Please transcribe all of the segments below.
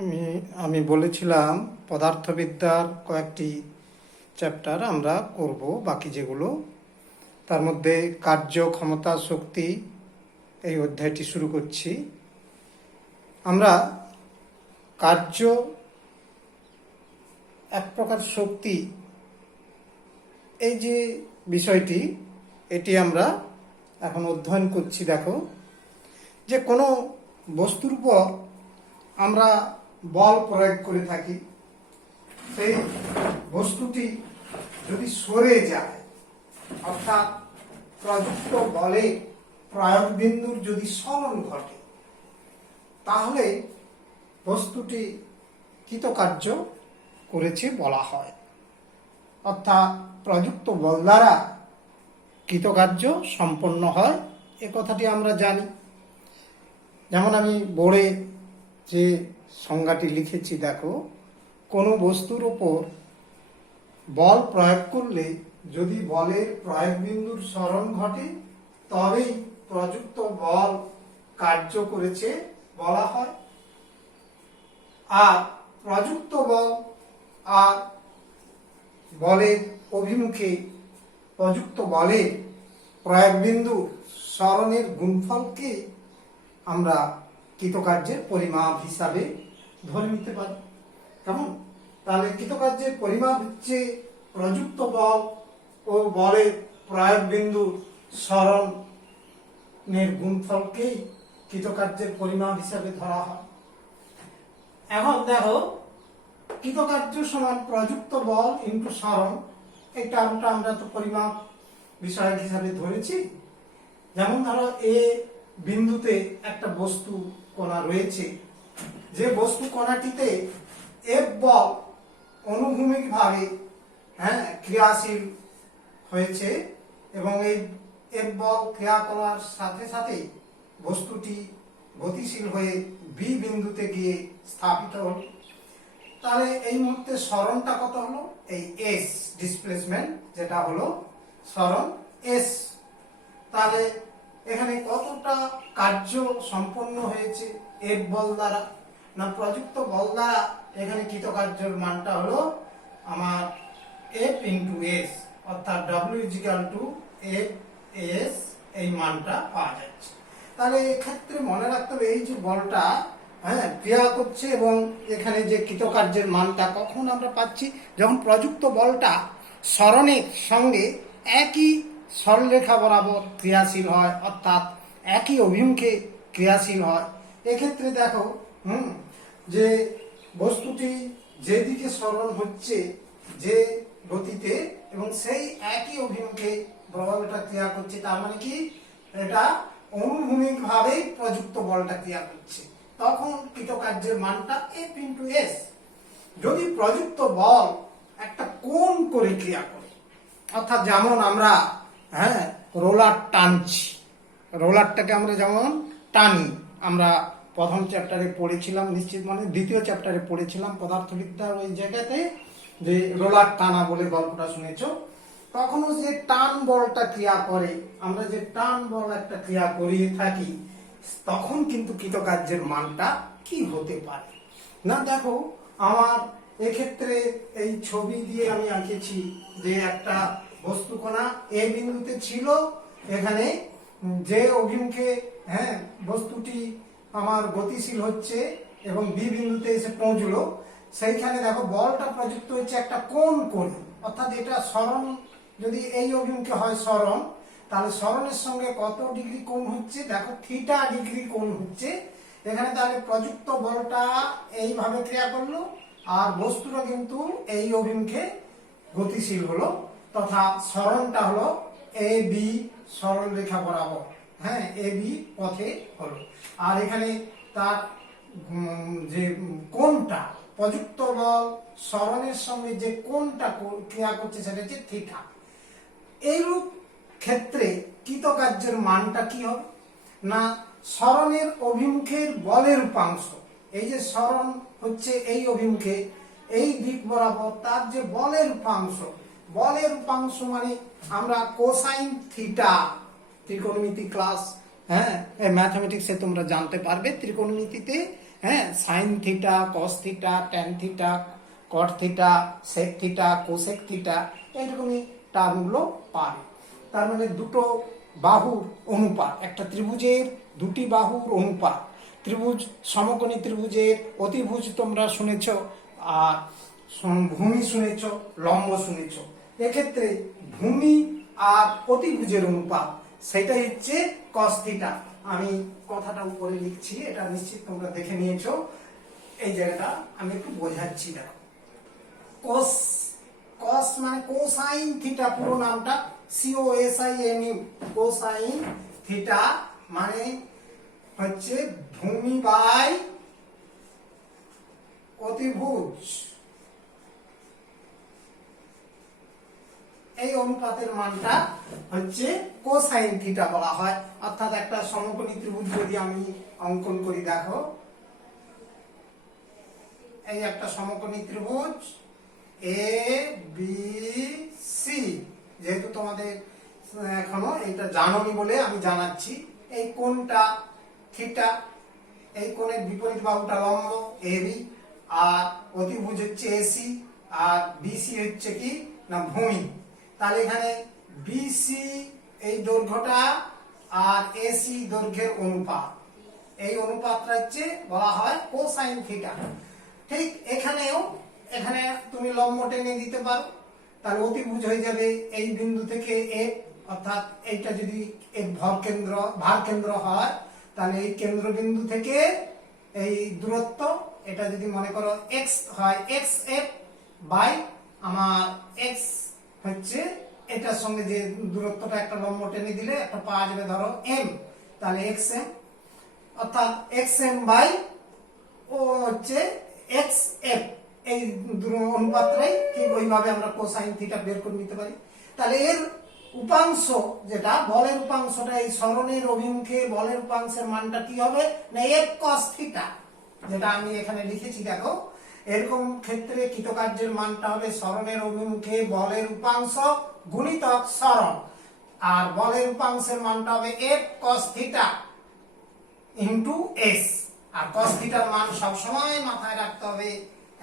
আমি আমি বলেছিলাম পদার্থবিদ্যার কয়েকটি চ্যাপ্টার আমরা করব, বাকি যেগুলো তার মধ্যে কার্য, ক্ষমতা, শক্তি এই অধ্যায়টি শুরু করছি। আমরা কার্য এক প্রকার শক্তি, এই যে বিষয়টি এটি আমরা এখন অধ্যয়ন করছি। দেখো যে কোনো বস্তুর উপর আমরা বল প্রয়োগ করে থাকি, সেই বস্তুটি যদি সরে যায়, অর্থাৎ প্রযুক্ত বলে প্রয়োগ বিন্দুর যদি সরণ ঘটে, তাহলে বস্তুটি কৃতকার্য করেছে বলা হয়। অর্থাৎ প্রযুক্ত বল দ্বারা কৃতকার্য সম্পন্ন হয়, এ কথাটি আমরা জানি। যেমন আমি বোর্ডে যে সংজ্ঞাটি লিখেছি, দেখো, কোনো বস্তুর উপর বল প্রয়োগ করলে যদি বলের প্রয়োগ বিন্দুর সরণ ঘটে, তবেই প্রযুক্ত বল কার্য করেছে বলা হয়। আর প্রযুক্ত বল আর বলের অভিমুখে প্রযুক্ত বলের প্রয়োগ বিন্দু সরণের গুণফলকে আমরা কৃতকার্যের পরিমাপ হিসাবে ধরে নিতে পারি। কেমন? তাহলে কৃতকার্যের পরিমাপ হচ্ছে প্রযুক্ত বল ও বলের প্রয়োগ বিন্দু সরণের গুণফলকেই কৃতকার্যের পরিমাপ হিসাবে ধরা হয়। এখন দেখো, কৃতকার্য সমান প্রযুক্ত বল ইন্টু সরণ, এই টার্মটা আমরা তো পরিমাপ বিষয়ক হিসাবে ধরেছি। যেমন ধরো, এ বিন্দুতে একটা বস্তু কণা রয়েছে, যে বস্তু কণাটিতে এফ বল অনুভূমিকভাবে ক্রিয়াশীল হয়েছে, এবং এই এফ বল ক্রিয়া করার সাথে সাথে বস্তুটি গতিশীল হয়ে বি বিন্দুতে গিয়ে স্থাপিত হল। তাহলে এই মুহূর্তে সরণটা কত হলো? এই এস ডিসপ্লেসমেন্ট, যেটা হলো সরণ এস। তাহলে এখানে কতটা কার্য সম্পন্ন হয়েছে এফ বল দ্বারা? না, প্রযুক্ত বল দ্বারা এখানে কৃতকার্যের মানটা হলো আমার এফ ইন্টু এস, অর্থাৎ W is equal to F S, এই মানটা পাওয়া যাচ্ছে। তাহলে এক্ষেত্রে মনে রাখতে হবে, এই যে বলটা ক্রিয়া করছে এবং এখানে যে কৃতকার্যের মানটা কখন আমরা পাচ্ছি? যখন প্রযুক্ত বলটা সরণের সঙ্গে একই সরলরেখা বরাবর ক্রিয়াশীল হয়, অর্থাৎ একই অভিমুখে ক্রিয়াশীল হয়। এক্ষেত্রে দেখো যে বস্তুটি যেদিকে সরণ হচ্ছে যে গতিতে, এবং সেই একই অভিমুখে বলটা ক্রিয়া করছে, তার মানে কি এটা অনুভূমিক ভাবে প্রযুক্ত বলটা ক্রিয়া করছে, তখন কৃতকার্যের মানটা এফ ইন্টু এস। যদি প্রযুক্ত বল একটা কোণ করে ক্রিয়া করে, অর্থাৎ যেমন আমরা রোলার টানছি, রোলারটাকে আমরা যেমন টানি, আমরা প্রথম চ্যাপ্টারে পড়েছিলাম, নিশ্চিত মানে দ্বিতীয় চ্যাপ্টারে পড়েছিলাম পদার্থবিদ্যার ওই জায়গাতে, যে রোলার টানা বলে গল্পটা শুনেছো। তখনও যে টান বলটা ক্রিয়া করে, আমরা যে টান বল একটা ক্রিয়া করিয়ে থাকি, তখন কিন্তু কৃতকার্যের মানটা কি হতে পারে? না, দেখো, আমার এক্ষেত্রে এই ছবি দিয়ে আমি আঁকেছি যে একটা বস্তু কণা এ বিন্দুতে ছিল, এখানে যে অভিমুখে বস্তুটি আমার গতিশীল হচ্ছে এবং বি বিন্দুতে এসে পৌঁছলো, সেইখানে দেখো বলটা প্রযুক্ত হচ্ছে একটা কোণ করে, অর্থাৎ এটা সরণ, যদি এই অভিমুখে হয় সরণ, তাহলে সরণের সঙ্গে কত ডিগ্রি কোণ হচ্ছে? দেখো, থিটা ডিগ্রি কোণ হচ্ছে এখানে। তাহলে প্রযুক্ত বলটা এইভাবে ক্রিয়া করলো, আর বস্তুটা কিন্তু এই অভিমুখে গতিশীল হলো, তথা সরণটা হলো এ বি সরল রেখা বরাবর, এ বি পথে হলো। আর এখানে তার যে কোণটা, প্রযুক্ত বল সরণের সঙ্গে যে কোণটা ক্রিয়া করছে, সেটা হচ্ছে থিটা। এইরূপ ক্ষেত্রে কৃতকার্যের মানটা কি হবে? না, সরণের অভিমুখের বলের উপাংশ, এই যে সরণ হচ্ছে এই অভিমুখে, এই দিক বরাবর তার যে বলের উপাংশ, বলের উপাংশ মানে আমরা কোসাইন থিটা, ত্রিকোণমিতি ক্লাস ম্যাথমেটিক্সে তোমরা জানতে পারবে, ত্রিকোণমিতিতে হ্যাঁ, sine theta, cos theta, tan theta, cot theta, sec theta, cosec theta, এইরকমই টার্মগুলো পাবে। তার মানে দুটো বাহুর অনুপাত, একটা ত্রিভুজের দুটি বাহুর অনুপাত। ত্রিভুজ, সমকোণী ত্রিভুজের অতিভুজ তোমরা শুনেছ, আর ভূমি শুনেছ, লম্ব শুনেছ। এক্ষেত্রে ভূমি আর অতিভুজের অনুপাত, সেটাই হচ্ছে কস থিটা। আমি কথাটা উপরে লিখছি, এটা নিশ্চিত তোমরা দেখে নিয়েছো। এই জায়গাটা আমি একটু বোঝাচ্ছি, দেখো। কস, কস মানে কোসাইন থিটা, পুরো নামটা COSINU, কোসাইন থিটা মানে হচ্ছে ভূমি বাই অতিভুজ, এই অনুপাতের মানটা হচ্ছে কোসাইন থিটা বলা হয়। অর্থাৎ একটা সমকোণী ত্রিভুজ যদি আমি অঙ্কন করি, দেখো এই একটা সমকোণী ত্রিভুজ ABC, যেহেতু তোমাদের এখনো এটা জানোনি বলে আমি জানাচ্ছি। এই কোণটা থিটা, এই কোণের বিপরীত বাহুটা লম্ব AB, আর অতিভুজ হচ্ছে AC, আর BC হচ্ছে কি না ভূমি। তাহলে এখানে BC এই দৈর্ঘ্যটা আর AC দৈর্ঘ্যের অনুপাত, এই অনুপাতটা হচ্ছে বলা হয় কোসাইন থিটা। ঠিক এখানেও, এখানে তুমি লম্ব টেনে দিতে পারো, তাহলে অতিভুজ হয়ে যাবে এই বিন্দু থেকে F, অর্থাৎ এইটা যদি এর ভার কেন্দ্র হয়, তাহলে এই কেন্দ্রবিন্দু থেকে এই দূরত্ব, এটা যদি মনে করো x হয়, xf বাই আমার x হচ্ছে এটার সঙ্গে যে দূরত্বটা, একটা লম্ব টেনে দিলে একটা পাওয়া যাবে ধরো m, তাহলে xm, অর্থাৎ xm বাই ও হচ্ছে xf, এই অনুপাতটাই ঠিক ওইভাবে আমরা কোসাইন থিটা বের করে নিতে পারি। তাহলে এর উপাংশ, যেটা বলের উপাংশটা, এই সরণের অভিমুখে বলের উপাংশের মানটা কি হবে না f cos থিটা, যেটা আমি এখানে লিখেছি। দেখো, এরকম ক্ষেত্রে কৃতকার্যের মানটা হবে সরণের অভিমুখে বলের উপাংশ গুণিতক সরণ, আর বলের উপাংশের মানটা হবে f cos theta into s। আর cos থিটার মান সব সময় মাথায় রাখতে হবে,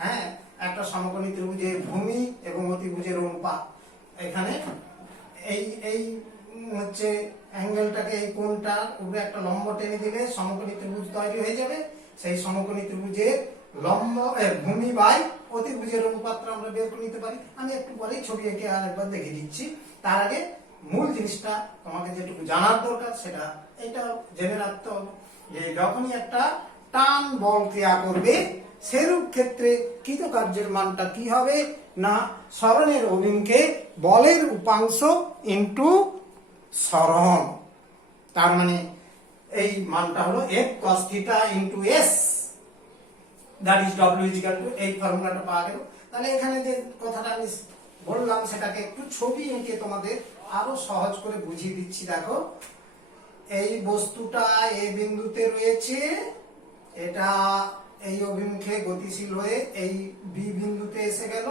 হ্যাঁ, একটা সমকোণী ত্রিভুজের ভূমি এবং অতিভুজের অনুপাত। এখানে এই এই হচ্ছে অ্যাঙ্গেলটাকে, এই কোণটার উপরে একটা লম্ব টেনে দিলে সমকোণী ত্রিভুজ তৈরি হয়ে যাবে। সেই সমকোণী ত্রিভুজের লম্ব ভূমি বাই অতিভুজের অনুপাতটা আমরা বের করে নিতে পারি। আমি একটু পরেই ছবি এঁকে আরেকবার দেখে দিচ্ছি। তার আগে মূল জিনিসটা তোমাকে যেটুকু জানার দরকার, সেটা এটা জেনে রাখতে হবে যে যখনই একটা টান বল ক্রিয়া করবে, সেরূপ ক্ষেত্রে কৃতকার্যের মানটা কি হবে না সরণের অভিমুখে বলের উপাংশ ইনটু সরণ। তার মানে এই মানটা হলো f cos theta into s, that is w equal to, এই ফর্মুলাটা পাওয়া গেল। তাহলে এখানে যে কথাটা আমি বললাম, সেটাকে একটু ছবি এঁকে তোমাদের আরো সহজ করে বুঝিয়ে দিচ্ছি। দেখো, এই বস্তুটা এই বিন্দুতে রয়েছে, এটা এই অভিমুখে গতিশীল হয়ে এই বি বিন্দুতে এসে গেল,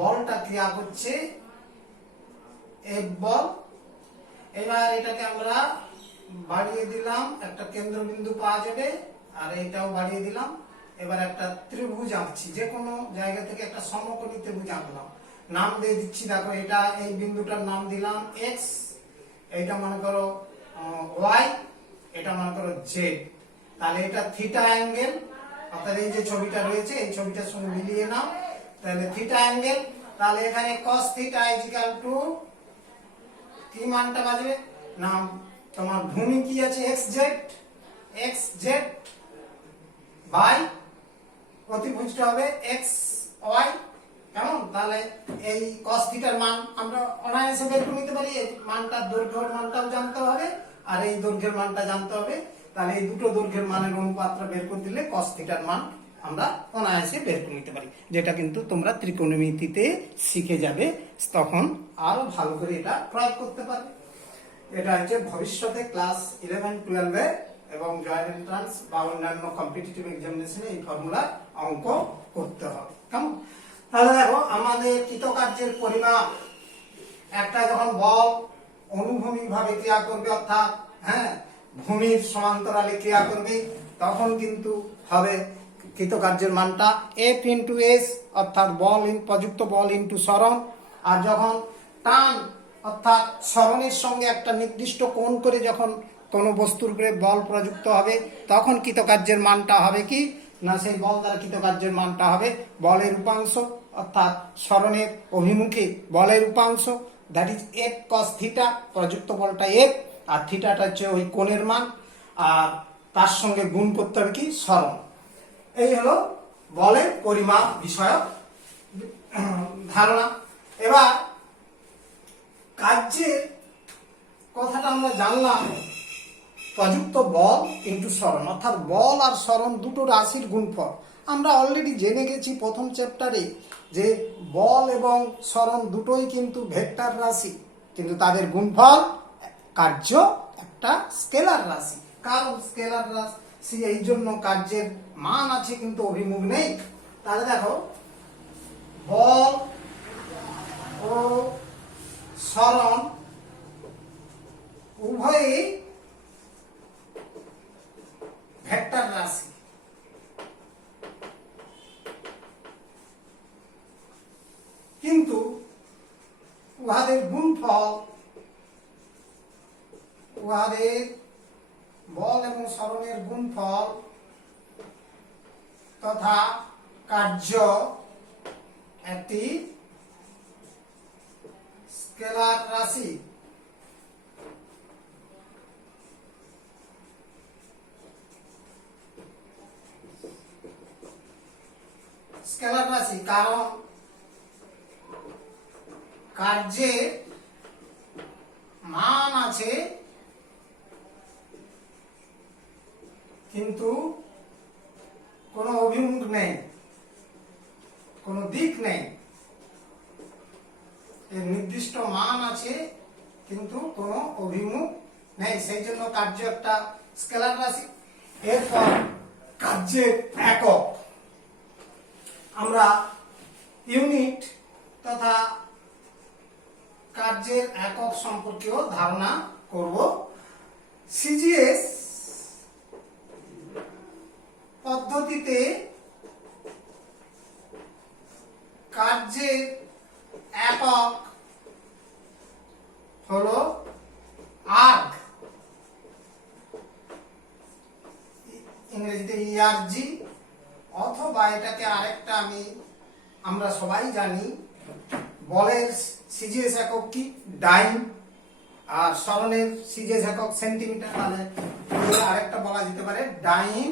বলটা ক্রিয়া করছে F বল। এবার এটাকে আমরা বাড়িয়ে দিলাম, একটা কেন্দ্রবিন্দু পাওয়া যাবে, আর এইটাও বাড়িয়ে দিলাম। এবার একটা ত্রিভুজ আঁকছি, যে কোনো জায়গা থেকে একটা সমকোণী ত্রিভুজ আঁকলাম, নাম দিয়ে দিচ্ছি। দেখো, এটা এই বিন্দুটার নাম দিলাম x, এইটা মনে করো y, এটা মনে করো z। তাহলে এটা থিটা অ্যাঙ্গেল, অর্থাৎ এই যে ছবিটা রয়েছে এই ছবিটার সঙ্গে মিলিয়ে নাও, তাহলে থিটা অ্যাঙ্গেল। তাহলে এখানে cos theta is equal to কি মানটা বাজবে না, তোমার ভূমি কি আছে xz বাই অতিভুজটা হবে xy, কেমন? তাহলে এই cos থিটার মান আমরা অনায়াসে বের করে নিতে পারি। এই মানটার দৈর্ঘ্যের মানটাও জানতে হবে, আর এই দৈর্ঘ্যের মানটা জানতে হবে। তাহলে এই দুটো দৈর্ঘ্যের মানের অনুপাতটা বের করে দিলে cos থিটার মান আমরা অনায়াসে বের করে নিতে পারি, যেটা কিন্তু তোমরা ত্রিকোণমিতিতে শিখে যাবে, তখন আরো ভালো করে এটা প্রয়োগ করতে পারবে। এটা হচ্ছে ভবিষ্যতে ক্লাস 11-12 এবং জয়েন্ট এন্ট্রান্স বা অন্যান্য কম্পিটিটিভ এক্সামিনেশনে এই ফর্মুলা অঙ্ক করতে হবে, কেমন? তাহলে দেখো, আমাদের কৃতকার্যের পরিমাপ, একটা যখন বল অনুভূমিক ভাবে ক্রিয়া করবে, অর্থাৎ হ্যাঁ ভূমির সমান্তরালে ক্রিয়া করবে, তখন কিন্তু হবে কৃতকার্যের মানটা এফ ইন্টু এস, অর্থাৎ বল প্রযুক্ত বল ইন্টু সরণ। আর যখন টান অর্থাৎ সরণের সঙ্গে একটা নির্দিষ্ট কোণ করে যখন কোনো বস্তুর উপরে বল প্রযুক্ত হবে, তখন কৃতকার্যের মানটা হবে কি না, সেই বল দ্বারা কৃতকার্যের মানটা হবে বলের উপাংশ, অর্থাৎ সরণের অভিমুখে বলের উপাংশ, that is F cos theta. প্রযুক্ত বলটা এফ, আর থিটাটা হচ্ছে ওই কোণের মান, আর তার সঙ্গে গুণ করতে হবে কি সরণ। এই হলো বলের পরিমাপ বিষয়ক ধারণা। এবার কার্যের কথাটা আমরা জানলাম, প্রযুক্ত বল ইন্টু সরণ, অর্থাৎ বল আর সরণ দুটো রাশির গুণফল। আমরা অলরেডি জেনে গেছি প্রথম চ্যাপ্টারে যে বল এবং সরণ দুটোই কিন্তু ভেক্টর রাশি, কিন্তু তাদের গুণফল কার্য একটা স্কেলার রাশি। কারণ স্কেলার রাশি এই জন্য কার্যের মান আছে কিন্তু অভিমুখ নেই। তাহলে দেখো বল ও সরণ উভয়ই ভেক্টর রাশি, কিন্তু উহাদের গুণফল, উহাদের বল এবং সরণের গুণফল তথা কার্য একটি স্কেলার রাশি। স্কেলার রাশি কারণ কার্যের মান আছে কিন্তু কোনো অভিমুখ নেই, কোনো দিক নেই। এর নির্দিষ্ট মান আছে কিন্তু কোনো অভিমুখ নেই, সেই জন্য কার্য একটা স্কেলার রাশি। এরপর কার্যের একক, আমরা ইউনিট তথা কার্যের একক সম্পর্কেও ধারণা করব। সিজিএস পদ্ধতিতে কার্যের একক হলো আর্গ, ইংরেজিতে ইআরজি, অথবা এটাকে আরেকটা আমরা সবাই জানি, বলের সিজিএস একক কি ডাইন, আর সরণের সিজিএস একক সেন্টিমিটার। তাহলে আরেকটা বলা যেতে পারে ডাইন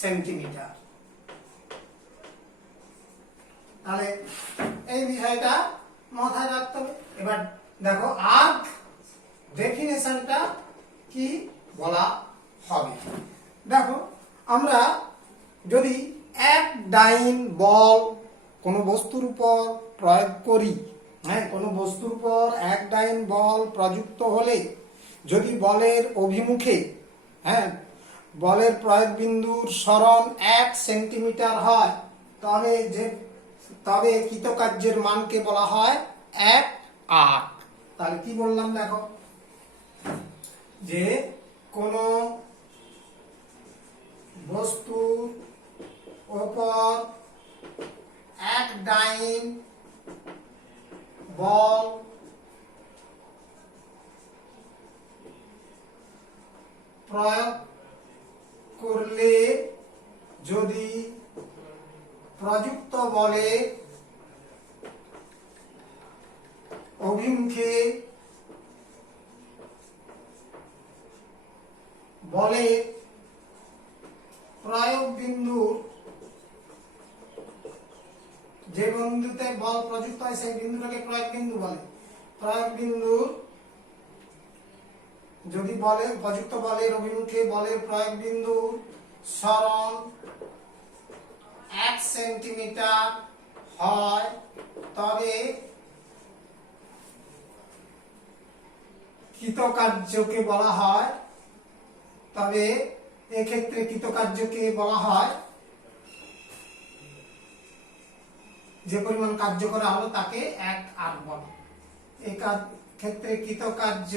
সেন্টিমিটার। তাহলে এই বিষয়টা মাথায় রাখতে হবে। এবার দেখো আর্ক ডেফিনেশনটা কি বলা হবে। দেখো আমরা যদি এক ডাইন বল কোনো বস্তুর উপর প্রয়োগ করি, কোনো বস্তুর উপর এক ডাইন বল প্রযুক্ত হলে যদি বলের অভিমুখে বলের প্রয়োগ বিন্দুর সরণ 1 সেন্টিমিটার হয়, তবে কৃতকার্যের মানকে বলা হয় 1 আর্ক। তাহলে কি বললাম দেখো, যে কোন বস্তুর উপর এক ডাইন বল প্রয়োগ করলে যদি প্রযুক্ত বলে অভিমুখে বলে প্রয়োগ বিন্দু, যে বিন্দুতে বল প্রযুক্ত হয় সেই বিন্দুটাকে প্রয়োগ বিন্দু বলে। প্রয়োগ বিন্দু যদি বলে প্রযুক্ত বলের অভিমুখে বলের প্রয়োগ বিন্দু সরণ 1 সেন্টিমিটার হয়, তবে কৃতকার্যকে বলা হয়, তবে এক্ষেত্রে কৃতকার্যকে বলা হয়, যে পরিমাণ কার্য করা হলো তাকে 1 আর্ক বলে। এই ক্ষেত্রে কৃতকার্য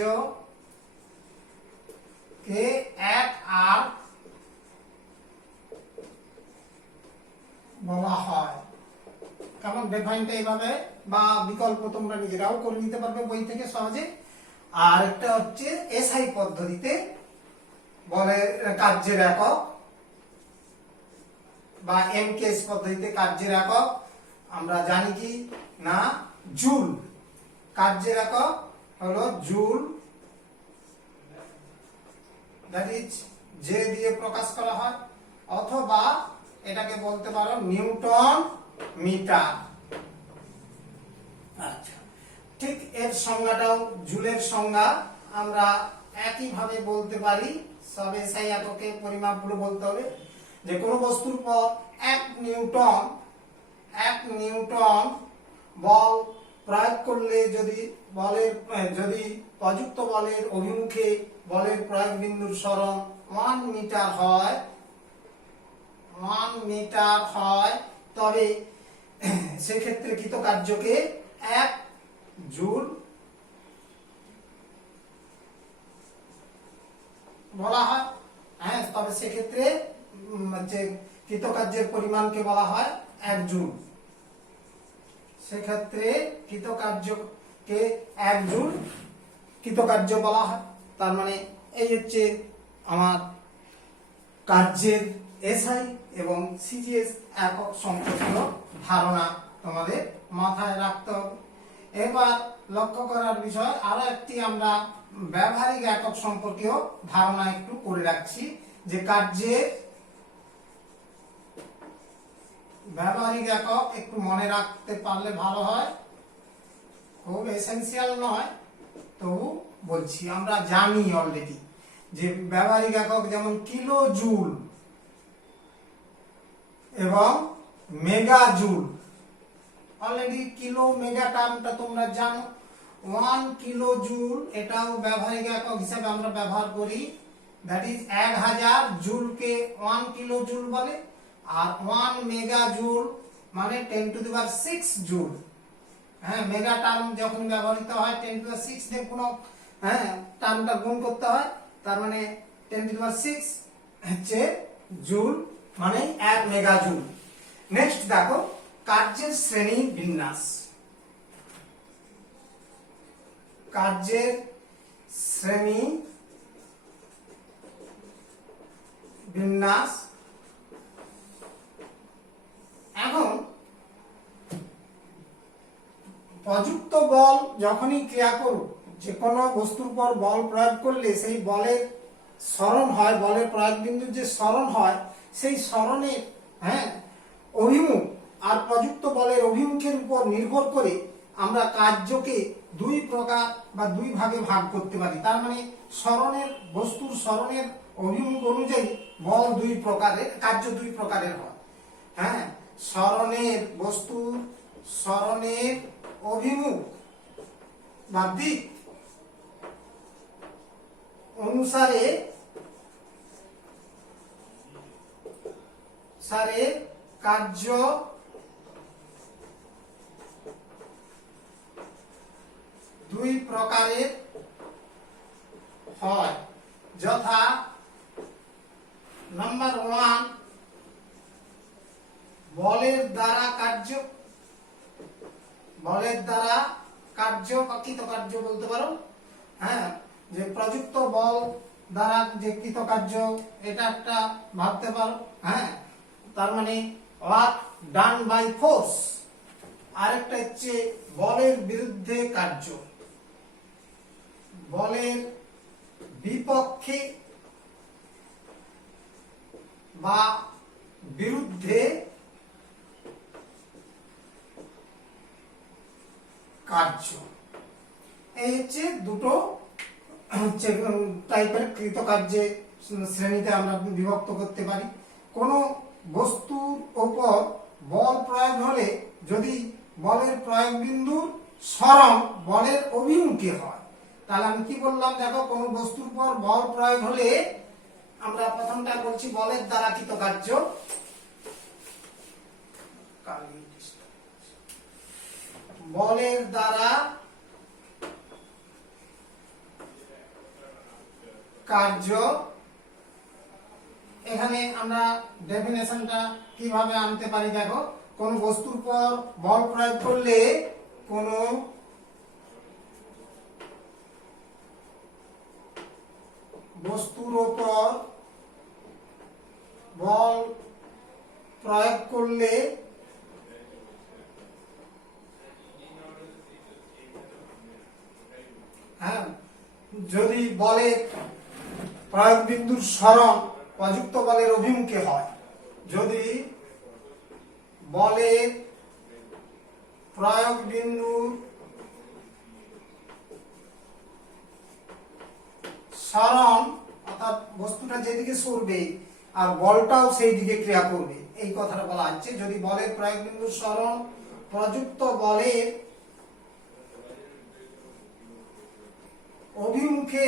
কে এক আর বলা হয়। কেমন ডিফাইনটা এইভাবে বা বিকল্প তোমরা নিজেরাও করে নিতে পারবে বই থেকে সহজে। আর একটা হচ্ছে এসআই পদ্ধতিতে বলের কার্যের একক বা এমকেএস পদ্ধতিতে কার্যের একক আমরা জানি কি না জুল। কার্যের একক হলো জুল, দ্যাট ইজ যে দিয়ে প্রকাশ করা হয়, অথবা এটাকে বলতে পারো নিউটন মিটার। আচ্ছা, ঠিক এর সংজ্ঞাটাও জুলের সংজ্ঞা আমরা একইভাবে বলতে পারি, সব এসআই এককে পরিমাপগুলো বলতে হবে। যে কোনো বস্তুর পর 1 নিউটন বল প্রয়োগ করলে যদি প্রযুক্ত বলের অভিমুখে বলের প্রয়োগ বিন্দুর সরণ 1 মিটার হয় তবে সেক্ষেত্রে কৃতকার্যকে 1 জুল বলা হয়। হ্যাঁ, তবে সেক্ষেত্রে যে কৃতকার্যের পরিমাণকে বলা হয় 1 জুল। সেক্ষেত্রে কৃতকার্যকে 1 জুল কৃতকার্য বলা হয়। তার মানে এই হচ্ছে আমার কার্যের এসআই এবং সিজিএস একক সম্পর্কীয় ধারণা তোমাদের মাথায় রাখতে হবে। এবার লক্ষ্য করার বিষয় আরো একটি আমরা ব্যবহারিক একক সম্পর্কীয় ধারণা একটু করে রাখছি, যে কার্যের ব্যবহারিক একক একটু মনে রাখতে পারলে ভালো হয়, খুব এসেনশিয়াল নয় তবু বলছি। আমরা জানি অলরেডি যে ব্যবহারিক একক যেমন কিলো জুল এবং mega joule. Already kilo mega টার্মটা তোমরা জানো। 1 কিলো জুল এটাও ব্যবহারিক একক হিসেবে আমরা ব্যবহার করি, দ্যাট ইজ 1000 জুলকে 1 কিলো জুল বলে। আর 1 মেগা জুল মানে 10⁶ জুল। হ্যাঁ, মেগা টার্ম যখন ব্যবহৃত হয় 10⁶ দিয়ে কোনো টার্মটা গুণ করতে হয়, তার মানে 10⁶ হচ্ছে জুল মানে 1 মেগা জুল। নেক্সট দেখো কার্যের শ্রেণী বিন্যাস। কার্যের শ্রেণী বিন্যাস। এখন প্রযুক্ত বল যখনই ক্রিয়া করুক, যে কোনো বস্তুর পর বল প্রয়োগ করলে সেই বলের সরণ হয়, বলের প্রয়োগ বিন্দুর যে সরণ হয় সেই সরণের অভিমুখ আর প্রযুক্ত বলের অভিমুখের উপর নির্ভর করে আমরা কার্যকে 2 প্রকার বা 2 ভাগে ভাগ করতে পারি। তার মানে বস্তুর সরণের অভিমুখ অনুযায়ী বল 2 প্রকারের, কার্য 2 প্রকারের হয়। হ্যাঁ, বস্তুর সরণের অভিমুখ বা দিক অনুসারে কার্য দুই প্রকারের হয়, যথা নাম্বার 1 বলের দ্বারা কার্য। বলের দ্বারা কার্য বা কৃতকার্য বলতে পারো। হ্যাঁ, যে প্রযুক্ত বল দ্বারা যে কৃতকার্য এটা একটা ভাবতে পারো। হ্যাঁ, তার মানে ওয়ার্ক ডান বাই ফোর্স। আরেকটা হচ্ছে বলের বিরুদ্ধে কার্য, বলের বিপক্ষে বা বিরুদ্ধে কার্য। এই হচ্ছে দুটো টাইপের কৃতকার্যে শ্রেণীতে আমরা বিভক্ত করতে পারি। কোন বস্তুর উপর বল প্রয়োগ হলে যদি বলের প্রয়োগ বিন্দুর সরণ বলের অভিমুখে হয়, তাহলে আমি কি বললাম দেখো, কোন বস্তুর উপর বল প্রয়োগ হলে আমরা প্রথমটা বলছি বলের দ্বারা কৃতকার্য। বলের দ্বারা কার্য। এখানে আমরা ডেফিনেশনটা কিভাবে আনতে পারি দেখো, কোন বস্তুর পর বল প্রয়োগ করলে কোন বস্তুর উপর বল প্রয়োগ করলে যদি বলের প্রয়োগ বিন্দুর সরণ প্রযুক্ত বলের অভিমুখে হয়, যদি বলের প্রয়োগ বিন্দুর সরণ অর্থাৎ বস্তুটা যেদিকে সরবে আর বলটাও সেই দিকে ক্রিয়া করবে, এই কথাটা বলা হচ্ছে। যদি বলের প্রয়োগ বিন্দুর সরণ প্রযুক্ত বলের অভিমুখে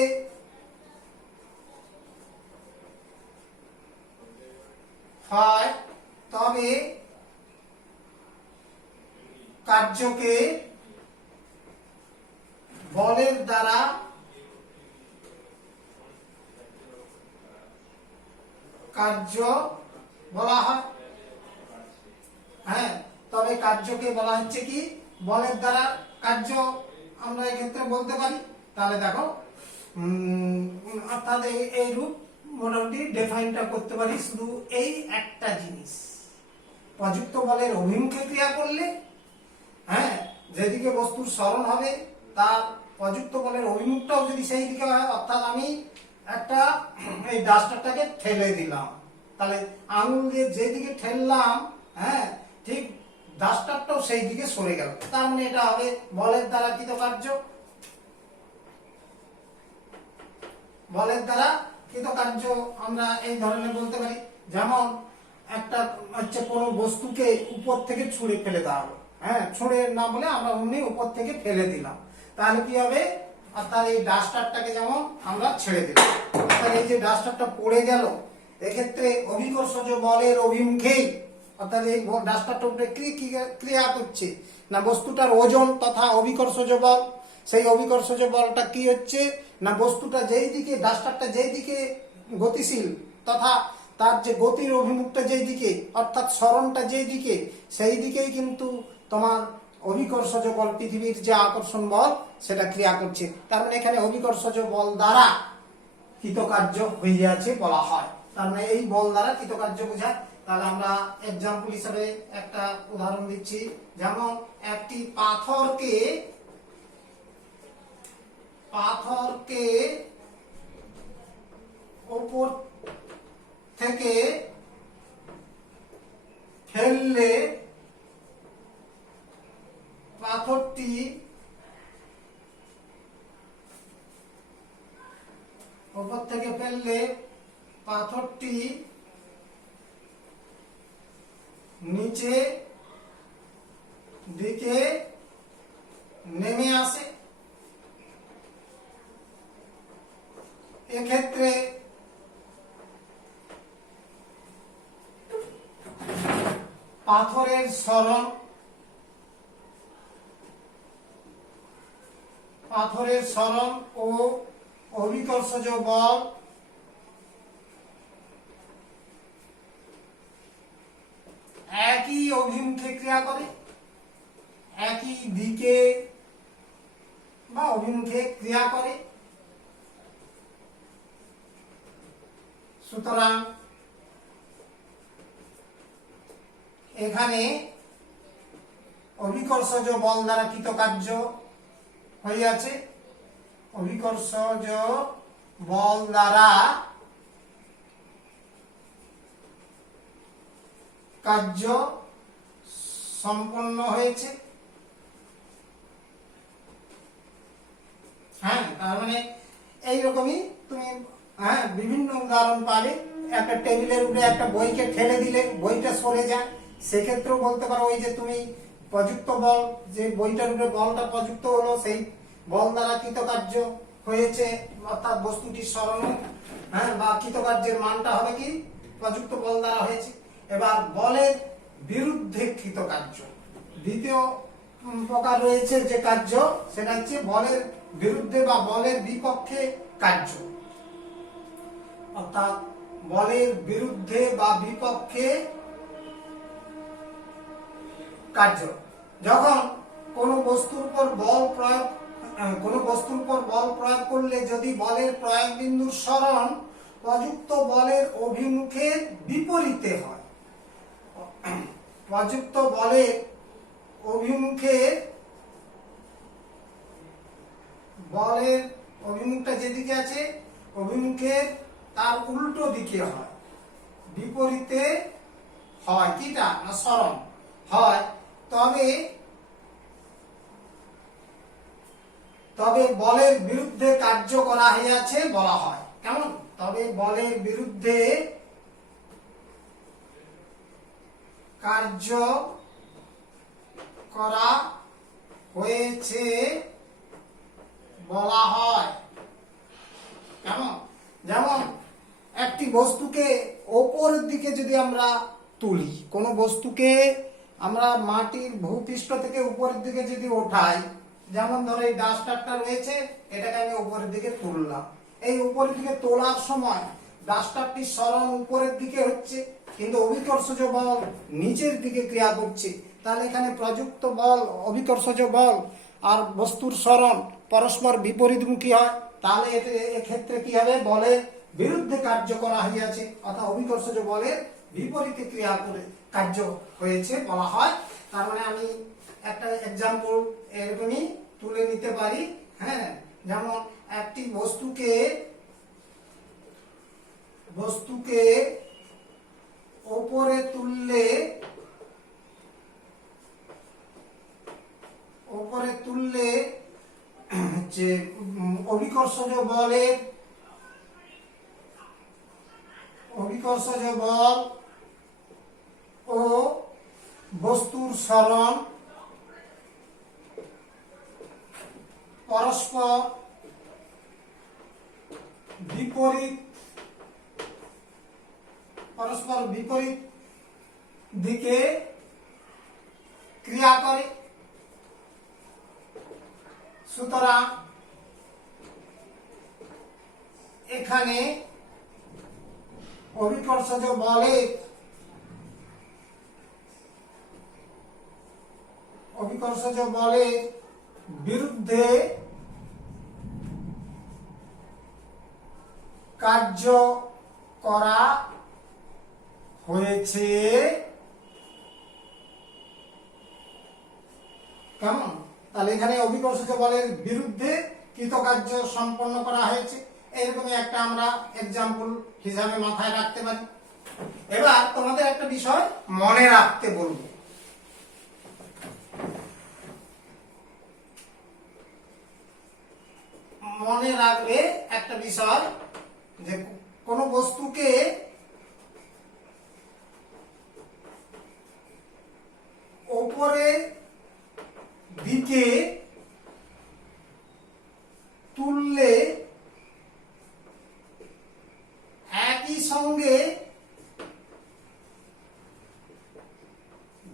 হয় তবে কার্যকে বলের দ্বারা কার্য বলা হয়। তবে কার্যকে বলা হচ্ছে কি বলের দ্বারা কার্য, আমরা এক্ষেত্রে বলতে পারি। তাহলে দেখো অর্থাৎ এই রূপ মোটামুটি ডিফাইনটা করতে পারি। শুধু এই একটা জিনিস, প্রযুক্ত বলের অভিমুখে ক্রিয়া করলে যেদিকে বস্তুর সরণ হবে তার প্রযুক্ত বলের অভিমুখটাও যদি সেই দিকে হয়, অর্থাৎ আমি একটা এই ডাস্টারটাকে ঠেলে দিলাম, তাহলে আঙুল দিয়ে যেদিকে ঠেললাম ঠিক ডাস্টারটাও সেই দিকে সরে গেল, তার মানে এটা হবে বলের দ্বারা কৃতকার্য। বলের দ্বারা কৃতকার্য আমরা এই ধরনের বলতে পারি। যেমন একটা হচ্ছে কোন বস্তুকে উপর থেকে ছুঁড়ে ফেলে দেওয়া হলো, ছুঁড়ে না বলে আমরা অমনি উপর থেকে ফেলে দিলাম, তাহলে কি হবে, অর্থাৎ এই ডাস্টারটাকে যেমন আমরা ছেড়ে দিলাম, অর্থাৎ এই যে ডাস্টারটা পড়ে গেল, এক্ষেত্রে অভিকর্ষজ বলের অভিমুখেই, অর্থাৎ এই ডাস্টারটার উপরে ক্রিয়া করছে না বস্তুটার ওজন তথা অভিকর্ষজ বল। সেই অভিকর্ষজ বলটা কি হচ্ছে না বস্তুটা যেই দিকে, ডাস্টারটা যেই দিকে গতিশীল তথা তার যে গতির অভিমুখটা যেই দিকে, অর্থাৎ সরণটা যেই দিকে, সেই দিকেই কিন্তু তোমার অভিকর্ষজ বল, পৃথিবীর যে আকর্ষণ বল সেটা ক্রিয়া করছে। তার মানে এখানে অভিকর্ষজ বল দ্বারা কৃতকার্য হইয়াছে বলা হয়, তার মানে এই বল দ্বারা কৃতকার্য বোঝায়। তাহলে আমরা এক্সাম্পল হিসেবে একটা উদাহরণ দিচ্ছি, যেমন একটি পাথরকে উপর থেকে ফেললে পাথরটি উপর থেকে ফেললে পাথরটি নিচে দিকে নেমে আসে। এক্ষেত্রে পাথরের সরণ ও অভিকর্ষজ বল একই অভিমুখে ক্রিয়া করে, একই দিকে বা অভিমুখে ক্রিয়া করে। সুতরাং এখানে অভিকর্ষজ বল দ্বারা কৃতকার্য হইয়াছে, অভিকর্ষজ বল দ্বারা কার্য সম্পন্ন হয়েছে। তার মানে এইরকমই তুমি বিভিন্ন উদাহরণ পাবে। একটা টেবিলের উপরে একটা বইকে ঠেলে দিলে বইটা সরে যায়, সেক্ষেত্রেও বলতে পারো ওই যে তুমি প্রযুক্ত বল, যে বইটার উপরে বলটা প্রযুক্ত হলো, সেই বল দ্বারা কৃতকার্য হয়েছে, অর্থাৎ বস্তুটির সরণ বা কৃতকার্যের মানটা হবে কি প্রযুক্ত বল দ্বারা হয়েছে। এবার বলের বিরুদ্ধে কৃতকার্য, দ্বিতীয় প্রকার রয়েছে যে কার্য, সেটা হচ্ছে বলের বিরুদ্ধে বা বলের বিপক্ষে কার্য। অর্থাৎ বলের বিরুদ্ধে বা বিপক্ষে কার্য। যখন কোনো বস্তুর উপর বল প্রয়োগ করলে যদি বলের প্রয়োগ বিন্দুর সরণ প্রযুক্ত বলের অভিমুখের বিপরীতে হয়, প্রযুক্ত বলের অভিমুখটা যেদিকে আছে অভিমুখের তার উল্টো দিকে হয়, বিপরীতে হয়, কিটা না সরণ হয়, তবে বলের বিরুদ্ধে কার্য করা হইয়াছে বলা হয়। কেমন? তবে বলের বিরুদ্ধে কার্য করা হয়েছে বলা হয়। কেমন? যেমন একটি বস্তুকে ওপরের দিকে যদি আমরা তুলি, কোনো বস্তুকে আমরা মাটির ভূপৃষ্ঠ থেকে উপরের দিকে যদি ওঠাই, যেমন ধরো এই ডাস্টারটা রয়েছে, এটাকে আমি উপরের দিকে তুললাম। এই উপরের দিকে তোলার সময় ডাস্টারটির সরণ উপরের দিকে হচ্ছে, কিন্তু অভিকর্ষজ বল নিচের দিকে ক্রিয়া করছে। তাহলে এখানে প্রযুক্ত বল, অভিকর্ষজ বল আর বস্তুর সরণ পরস্পর বিপরীতমুখী হয়। তাহলে এক্ষেত্রে কি হবে? বলের বিরুদ্ধে কার্য করা হইয়াছে, অর্থাৎ অভিকর্ষজ বলের বিপরীতে ক্রিয়া করে কার্য হয়েছে বলা হয়। তার মানে আমি একটা এক্সাম্পল এরকমই তুলে নিতে পারি। হ্যাঁ, যেমন একটি বস্তুকে ওপরে তুললে যে অভিকর্ষজ বল ও বস্তুর সরণ পরস্পর বিপরীত দিকে ক্রিয়া করে। সুতরাং এখানে অভিকর্ষজ বলের বিরুদ্ধে কার্য করা হয়েছে। কেমন? তাহলে এখানে অভিকর্ষজ বলের বিরুদ্ধে কৃতকার্য সম্পন্ন করা হয়েছে, এরকমই একটা আমরা এক্সাম্পল হিসাবে মাথায় রাখতে পারি। এবার তোমাদের একটা বিষয় মনে রাখতে বলবো। মনে রাখবে একটা বিষয়, যে কোন বস্তুকে উপরের দিকে তুললে একই সঙ্গে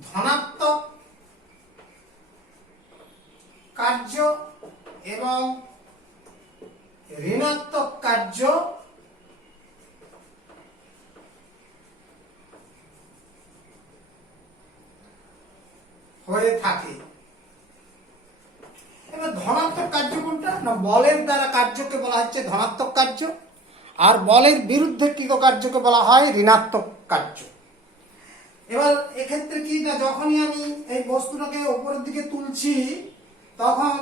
ধনাত্মক কার্য এবং ঋণাত্মক কার্য হয়ে থাকে। এবার ধনাত্মক কার্য কোনটা না? বলের দ্বারা কার্যকে বলা হচ্ছে ধনাত্মক কার্য, আর বলের বিরুদ্ধে কৃত কার্যকে বলা হয় ঋণাত্মক কার্য। এবার এক্ষেত্রে কি না, যখনই আমি এই বস্তুটাকে উপরের দিকে তুলছি, তখন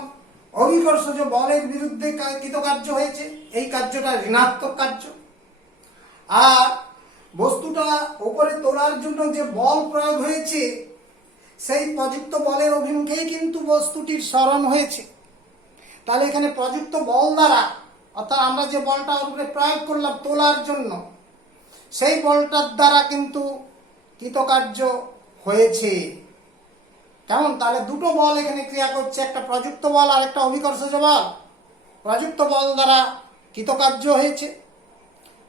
অভিকর্ষজ বলের বিরুদ্ধে কৃত কার্য হয়েছে, এই কার্যটা ঋণাত্মক কার্য। আর বস্তুটা উপরে তোলার জন্য যে বল প্রয়োগ হয়েছে, সেই প্রযুক্ত বলের অভিমুখেই কিন্তু বস্তুটির সরণ হয়েছে। তাহলে এখানে প্রযুক্ত বল দ্বারা, অর্থাৎ আমরা যে বলটা ওর উপরে প্রয়োগ করলাম তোলার জন্য, সেই বলটার দ্বারা কিন্তু কৃতকার্য হয়েছে। কেমন? তাহলে দুটো বল এখানে ক্রিয়া করছে, একটা প্রযুক্ত বল আর একটা অভিকর্ষজ বল। প্রযুক্ত বল দ্বারা কৃতকার্য হয়েছে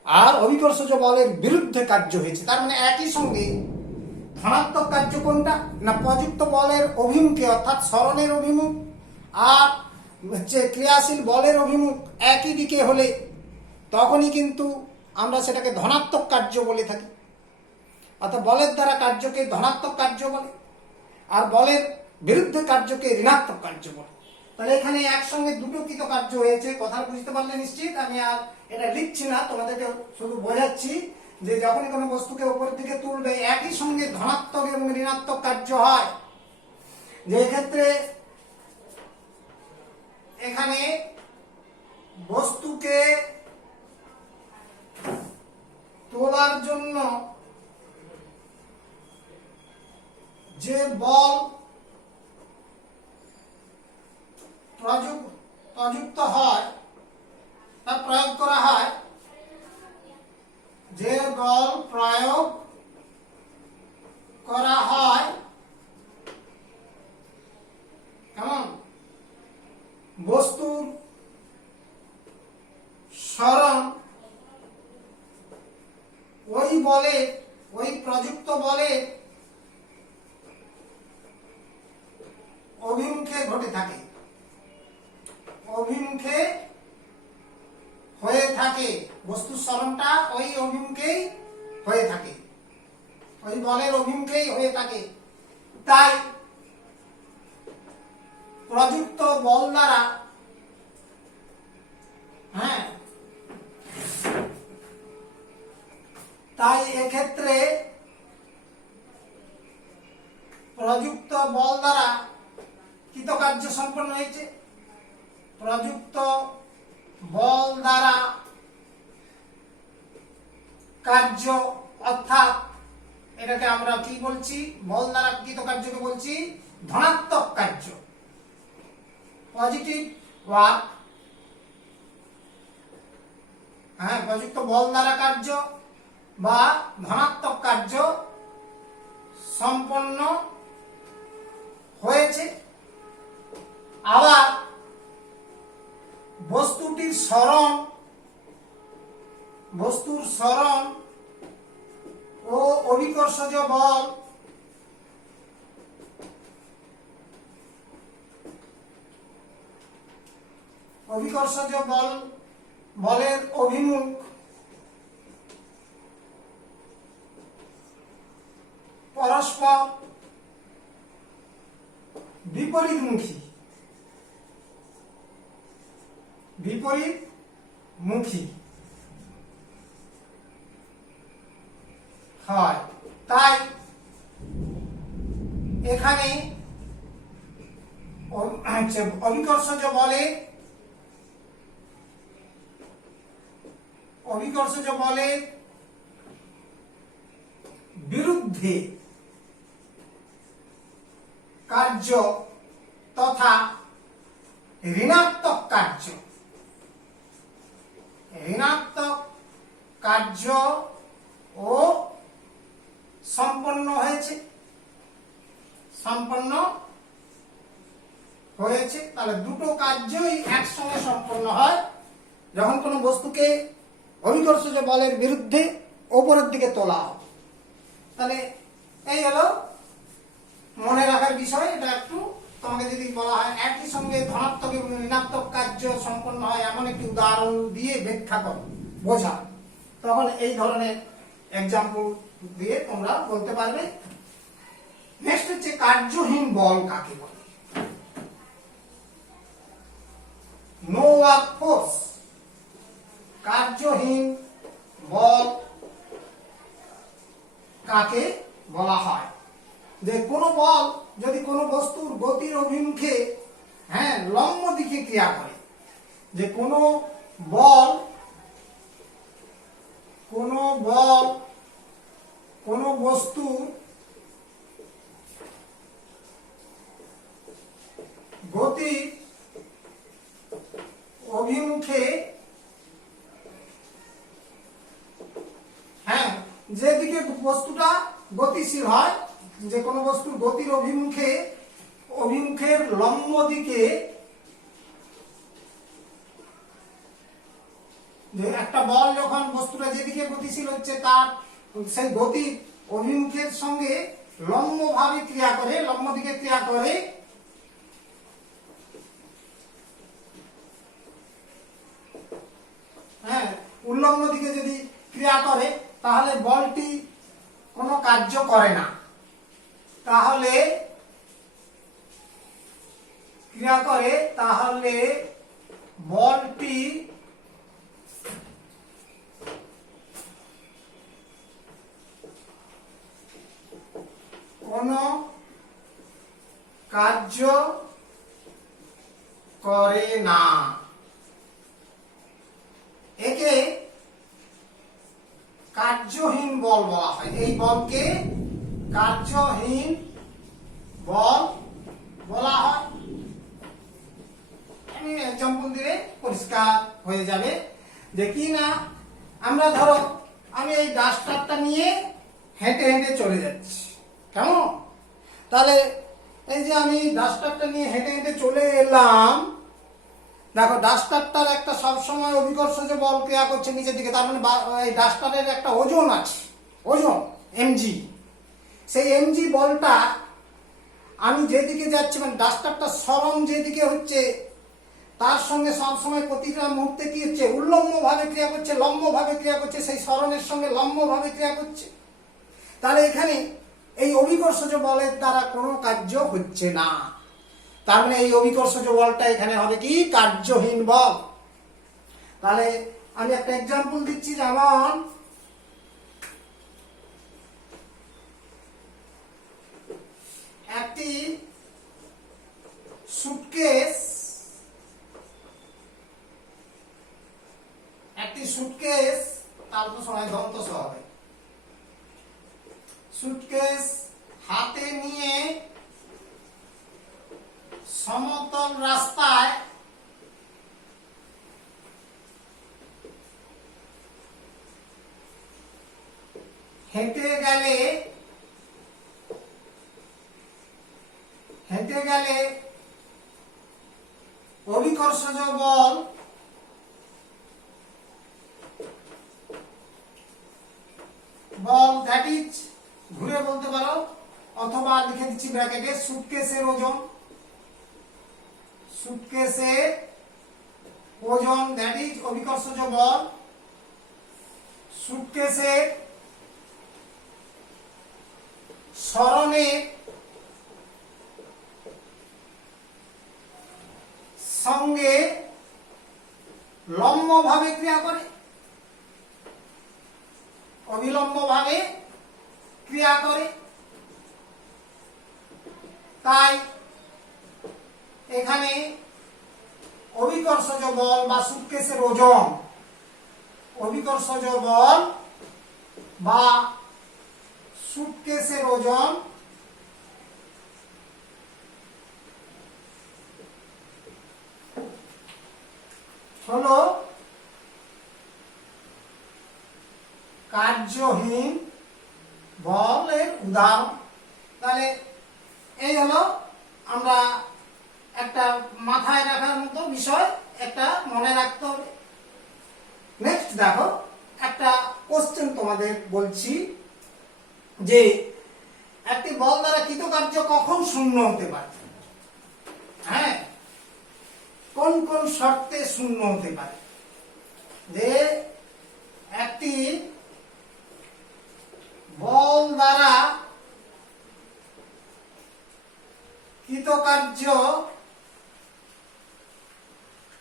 আর অভিকর্ষজ বলের বিরুদ্ধে কার্য হয়েছে। তার মানে একই সঙ্গে ধনাত্মক কার্য কোনটা না? প্রযুক্ত বলের অভিমুখে, অর্থাৎ সরণের অভিমুখ আর ক্রিয়াশীল বলের অভিমুখ একই দিকে হলে তখনই কিন্তু আমরা সেটাকে ধনাত্মক কার্য বলে থাকি। অর্থাৎ বলের দ্বারা কার্যকে ধনাত্মক কার্য বলে, আর বলের বিরুদ্ধে কার্যকে ঋণাত্মক কার্য বলে। তাহলে এখানে একসঙ্গে দুটো কৃতকার্য হয়েছে। কথা বুঝতে পারলে নিশ্চিত। আমি আর এটা লিখছি না, তোমাদেরকে শুধু বোঝাচ্ছি যে যখনই কোনো বস্তুকে উপরের দিকে তুলবে একই সঙ্গে ধনাত্মক এবং ঋণাত্মক কার্য হয়। যে ক্ষেত্রে এখানে বস্তুকে তোলার জন্য যে বল প্রযুক্ত হয় বা প্রয়োগ করা হয়, যে বল প্রয়োগ করা হয় কেমন বস্তুর সরণ ওই বলে, ওই প্রযুক্ত বলে অভিমুখে ঘটে থাকে, অভিমুখে হয়ে থাকে। বস্তুর সরণটা ওই অভিমুখেই হয়ে থাকে, ওই বলের অভিমুখেই হয়ে থাকে। তাই প্রযুক্ত বল দ্বারা তাই এক্ষেত্রে প্রযুক্ত বল দ্বারা কৃতকার্য সম্পন্ন হয়েছে। প্রযুক্ত বল দ্বারা কার্য, অর্থাৎ এটাকে আমরা কি বলছি, বল দ্বারা কৃতকার্যকে বলছি ধনাত্মক কার্য, পজিটিভ ওয়ার্ক। প্রযুক্ত বল দ্বারা কার্য বা ধনাত্মক কার্য সম্পন্ন হয়েছে। আবার বস্তুটির সরণ, বস্তুর সরণ ও অভিকর্ষজ বল বলের অভিমুখ পরস্পর বিপরীতমুখী হয়। তাই এখানে অভিকর্ষজ বলের বিরুদ্ধে কার্য তথা ঋণাত্মক কার্য ও সম্পন্ন হয়েছে। তাহলে দুটো কার্যই একসঙ্গে সম্পন্ন হয় যখন কোনো বস্তুকে অভিকর্ষজ বলের বিরুদ্ধে ওপরের দিকে তোলা হয়। তাহলে এই হলো মনে রাখার বিষয়। এটা একটু তোমাকে যদি বলা হয় একই সঙ্গে ধনাত্মক এবং ঋণাত্মক কার্য সম্পন্ন হয় এমন একটি উদাহরণ দিয়ে ব্যাখ্যা করো, বোঝা, তখন এই ধরনের এক্সাম্পল দিয়ে তোমরা বলতে পারবে। নেক্সট হচ্ছে কার্যহীন বল কাকে বলে। No work force. কার্যহীন বল কাকে বলা হয়? যে কোনো বল যদি কোনো বস্তুর গতির অভিমুখে লম্ব দিকে ক্রিয়া করে, যে কোনো বল কোনো বস্তুর গতির অভিমুখে যেদিকে বস্তুটা গতিশীল হয়, যে কোনো বস্তুর গতির অভিমুখের লম্ব দিকে, যে একটা বল যখন বস্তুটা যেদিকে গতিশীল হচ্ছে তার সেই গতির অভিমুখের সঙ্গে লম্বভাবে ক্রিয়া করে, লম্ব দিকে ক্রিয়া করে, উল্লম্ব দিকে যদি ক্রিয়া করে তাহলে বলটি কোনো কার্য করে না, তাহলে ক্রিয়া করে তাহলে বলটি কোনো কার্য করে না। একে কার্যহীন বল বলা হয়। এই বলকে কার্যহীন বল বলা হয়। আমি এক্সাম্পল দিলে পরিষ্কার হয়ে যাবে যে কি না, আমরা ধরো আমি এই ডাস্টারটা নিয়ে হেঁটে হেঁটে চলে যাচ্ছি, কেমন? তাহলে এই যে আমি ডাস্টারটা নিয়ে হেঁটে হেঁটে চলে এলাম, দেখো ডাস্টারটার একটা সবসময় অভিকর্ষজ বল ক্রিয়া করছে নিচের দিকে, তার মানে এই ডাস্টারের একটা ওজন আছে, ওজন এমজি। সেই এমজি বলটা আমি যেদিকে যাচ্ছি, মানে ডাস্টারটা সরণ যেদিকে হচ্ছে তার সঙ্গে সবসময় প্রতিটা মুহূর্তে কি হচ্ছে, উল্লম্ব ভাবে ক্রিয়া করছে, লম্ব ভাবে ক্রিয়া করছে, সেই সরণের সঙ্গে লম্ব ভাবে ক্রিয়া করছে। তাহলে এখানে এই অভিকর্ষজ বলের দ্বারা কোনো কার্য হচ্ছে না, তার মানে এই অভিকর্ষজ বলটা এখানে হবে কি কার্যহীন বল। তাহলে আমি একটা এক্সাম্পল দিচ্ছি, যেমন একটি সুটকেস তার তো সময় দন্ত স হবে, সুটকেস হাতে নিয়ে সমতল রাস্তায় হেঁটে গেলে অভিকর্ষজ বল দ্যাট ইজ, ঘুরে বলতে পারো অথবা লিখে দিচ্ছি ব্র্যাকেটে, সুটকেসের ওজন দ্যাট ইজ অভিকর্ষজ বল, সুটকেসের সরণে সঙ্গে লম্ব ভাবে ক্রিয়া করে, অবিলম্ব ভাবে ক্রিয়া করে। তাই এখানে অভিকর্ষজ বল বা সুটকেসের ওজন, অভিকর্ষজ বল বা সুটকেসের ওজন হলো কার্যহীন বলের উদাহরণ। তাহলে এই হলো আমরা একটা মাথায় রাখার মতো বিষয়, একটা মনে রাখতে হবে। নেক্সট দেখো একটা কোশ্চেন তোমাদের বলছি যে একটি বল দ্বারা কৃতকার্য কখন শূন্য হতে পারে, হ্যাঁ কোন কোন শর্তে শূন্য হতে পারে। যে একটি বল দ্বারা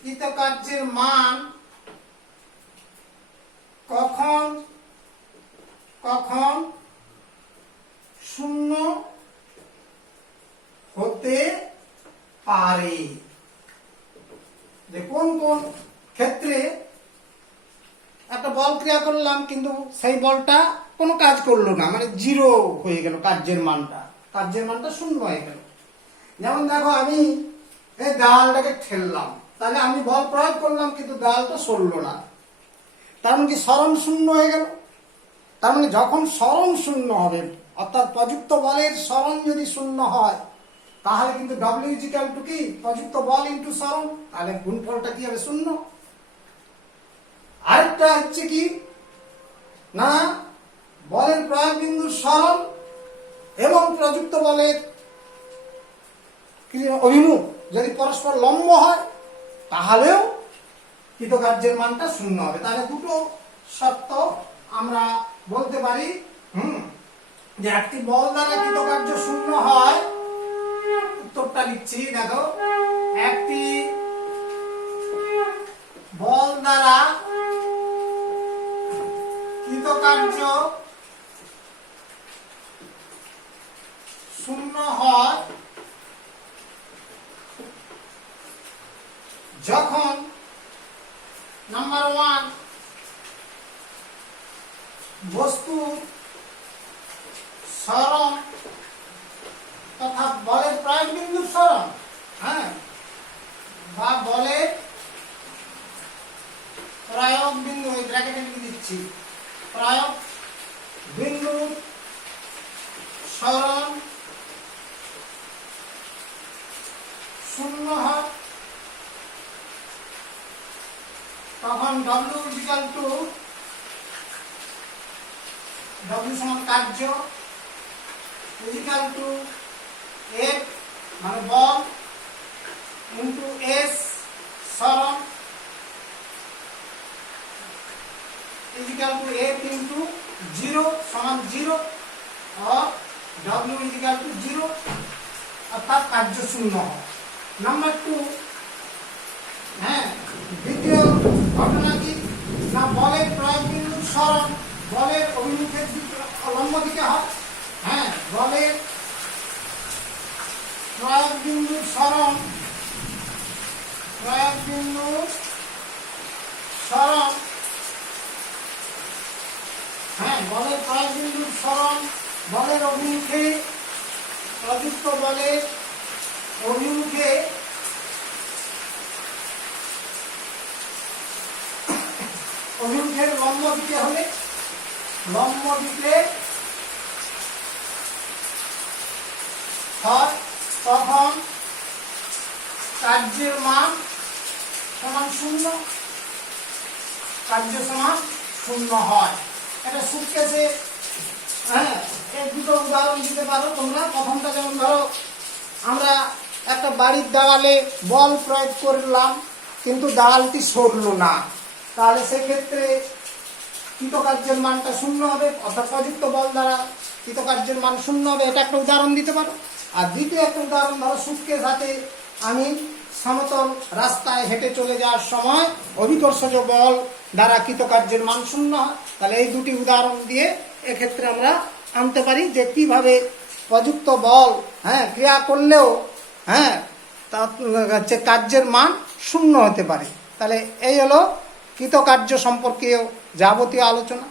কৃতকার্যের মান কখন কখন শূন্য হতে পারে, যে কোন কোন ক্ষেত্রে একটা বল ক্রিয়া করলাম কিন্তু সেই বলটা কোনো কাজ করলো না, মানে জিরো হয়ে গেল, কার্যের মানটা শূন্য হয়ে গেল। যেমন দেখো আমি এই দেওয়ালটাকে ঠেললাম, তাহলে আমি বল প্রয়োগ করলাম কিন্তু দেওয়ালটা সরল না, তার মানে কি সরণ শূন্য হয়ে গেল। তার মানে যখন সরণ শূন্য হবে, অর্থাৎ প্রযুক্ত বলের সরণ যদি শূন্য হয়, তাহলে কিন্তু W ইকুয়াল টু কি প্রযুক্ত বল ইনটু সরণ, তাহলে গুণফলটা কি হবে শূন্য। আরেকটা হচ্ছে কি না, বলের প্রয়োগ বিন্দুর সরণ এবং প্রযুক্ত বলের অভিমুখ যদি পরস্পর লম্ব হয়, তাহলেও কৃতকার্যের মানটা শূন্য হবে। তাহলে দুটো শর্ত আমরা বলতে পারি যে একটি বল দ্বারা কৃতকার্য শূন্য হয়। উত্তরটা লিখছি, দেখো, একটি বল দ্বারা কৃতকার্য শূন্য হয় যখন নাম্বার 1 বস্তু সরণ তথা বলের প্রয়োগ বিন্দুর সরণ, বা বলের প্রয়োগ বিন্দু, এই ব্র্যাকেটে লিখে দিচ্ছি, প্রয়োগ বিন্দুর সরণ শূন্য হয়, তখন W সমান কার্য ইকুয়াল টু F মানে বল ইনটু S সরণ ইকুয়াল টু F ইনটু 0 সমান 0 और W ইকুয়াল টু 0, অর্থাৎ কার্য শূন্য হয়। নাম্বার 2, দ্বিতীয় ঘটনা কি না, বলের প্রয়োগ বিন্দুর সরণ বলের অভিমুখের দিকে লম্ব দিকে হয়। বলের প্রয়োগ বিন্দুর সরণ বলের প্রয়োগ বিন্দুর সরণ বলের অভিমুখে, প্রযুক্ত বলের অভিমুখে অভিমুখের লম্ব দিকে হলে লম্ব দিকে হয়, তখন কার্যের মান সমান 0, কার্য সমান 0 হয়। এটা সুটকেসে এই দুটো উদাহরণ দিতে পারো তোমরা। প্রথমটা যেমন ধরো, আমরা একটা বাড়ির দেওয়ালে বল প্রয়োগ করলাম কিন্তু দেওয়ালটি সরলো না, তাহলে সেক্ষেত্রে কৃতকার্যের মানটা 0 হবে, অর্থাৎ প্রযুক্ত বল দ্বারা কৃতকার্যের মান 0 হবে। এটা একটা উদাহরণ দিতে পারো। আর দ্বিতীয় একটা উদাহরণ ধরো, সুটকেস হাতে আমি সমতল রাস্তায় হেঁটে চলে যাওয়ার সময় অভিকর্ষজ বল দ্বারা কৃতকার্যের মান 0 হয়। তাহলে এই দুটি উদাহরণ দিয়ে এক্ষেত্রে আমরা আনতে পারি যে কিভাবে প্রযুক্ত বল ক্রিয়া করলেও কার্যের মান 0 হতে পারে। তাহলে এই হলো কৃতকার্য সম্পর্কীয় যাবতীয় আলোচনা।